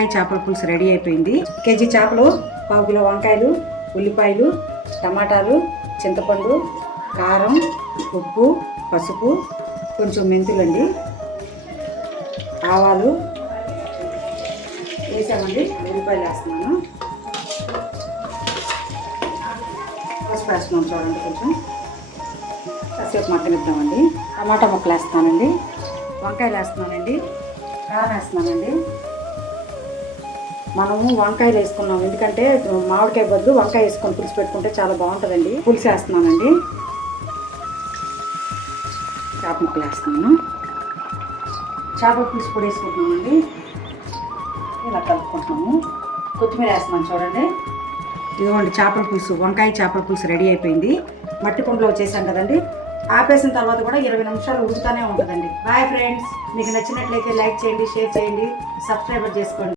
వంకాయ చేపల పులుసు రెడీ అయిపోయింది. కేజీ చేపలు పావు కిలో వంకాయలు ఉల్లిపాయలు టమాటాలు చింతపండు కారం ఉప్పు పసుపు కొంచెం మెంతులండి. ఆవాలు వేసామండి. ఉల్లిపాయలు వేస్తున్నాను. పసుపు వేస్తున్నాం చూడండి కొంచెం. కాసేపు మగ్గనిద్దామండి. టమాటా ముక్కలు వేస్తానండి. వంకాయలు వేస్తున్నానండి. కారం వేస్తున్నానండి. మనము వంకాయలు వేసుకున్నాం ఎందుకంటే మామిడికాయ బదులు వంకాయ వేసుకొని పులుసు పెట్టుకుంటే చాలా బాగుంటుందండి. పులుసు వేస్తున్నానండి. చేప ముక్కలు వేస్తున్నాను. చేపల పులుసు పొడి వేసుకుంటున్నామండి. ఇలా కలుపుకుంటున్నాము. కొత్తిమీర వేస్తున్నాను చూడండి. ఇదిగోండి చేపల పులుసు వంకాయ చేపల పులుసు రెడీ అయిపోయింది. మట్టి కుండలో చేశాం కదండి. ఆపేసిన తర్వాత కూడా ఇరవై నిమిషాలు ఉడుకుతూనే ఉంటుందండి. బాయ్ ఫ్రెండ్స్ మీకు నచ్చినట్లయితే లైక్ చేయండి షేర్ చేయండి. సబ్స్క్రైబర్ చేసుకోండి.